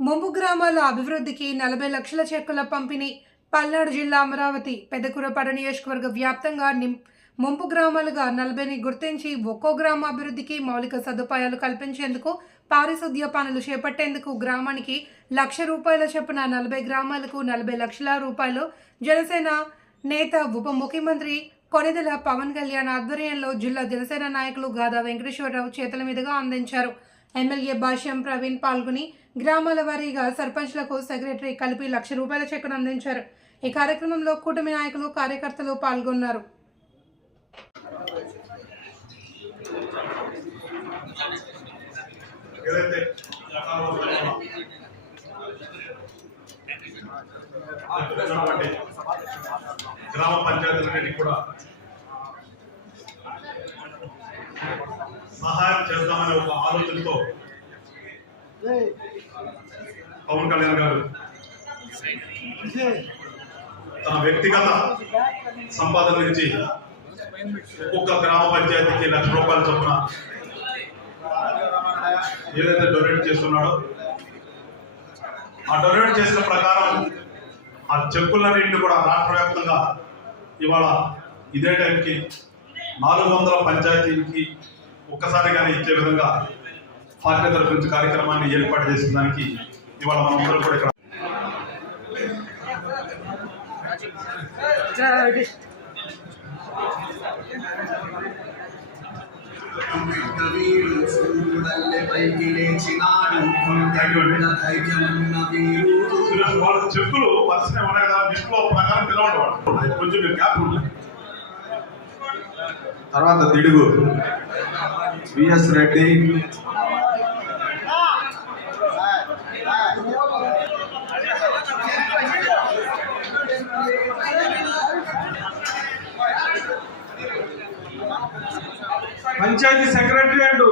ముంపు గ్రామాల అభివృద్ధికి నలభై లక్షల చెక్కుల పంపిణీ. పల్నాడు జిల్లా అమరావతి పెద్దకురపాడు నియోజకవర్గ వ్యాప్తంగా నిం- ముంపు గ్రామాలుగా నలభైని గుర్తించి ఒక్కో గ్రామ అభివృద్ధికి మౌలిక సదుపాయాలు కల్పించేందుకు పారిశుద్ధ్య పనులు చేపట్టేందుకు గ్రామానికి లక్ష రూపాయల చొప్పున నలభై గ్రామాలకు నలభై లక్షల రూపాయలు జనసేన నేత ఉప ముఖ్యమంత్రి కొనిదెల పవన్ కళ్యాణ్ ఆధ్వర్యంలో జిల్లా జనసేన నాయకులు గాదా వెంకటేశ్వరరావు చేతుల మీదుగా అందించారు. ఎమ్మెల్యే భాష్యం ప్రవీణ్ పాల్గొని గ్రామాల వారీగా సర్పంచ్లకు సెక్రటరీ కలిపి లక్ష రూపాయల చెక్కును అందించారు. ఈ కార్యక్రమంలో కూటమి నాయకులు కార్యకర్తలు పాల్గొన్నారు. గ్రామ పంచాయతీలన్నిటి కూడా చేద్దామనే ఒక ఆలోచనతో పవన్ కళ్యాణ్ గారు తన వ్యక్తిగత సంపాదన నుంచి ఒక్కొక్క గ్రామ పంచాయతీకి లక్ష రూపాయల చొప్పున ఏదైతే డొనేట్ చేస్తున్నాడో ఆ డొనేట్ చేసిన ప్రకారం ఆ చెక్కులన్నింటినీ కూడా రాష్ట్ర వ్యాప్తంగా ఇవాళ ఇదే టైంకి నాలుగు వందల పంచాయతీకి ఒక్కసారిగానే ఇచ్చే విధంగా పార్టీ తరఫు కార్యక్రమాన్ని ఏర్పాటు చేసిన దానికి ఇవాళ మనం కూడా ఇక్కడ పైకి లేచినాడు కొండ ధైర్యమున్న వీరు సురేష్ వాళ్ళ చెక్కులు పరిస్థితి ఉన్నాయి కదా లిస్టులో ప్రకారం పిలవండి వాళ్ళు. కొంచెం మీరు గ్యాప్ ఉంటుంది. తర్వాత తిడుగు. VS Reddy. Panchayat secretary and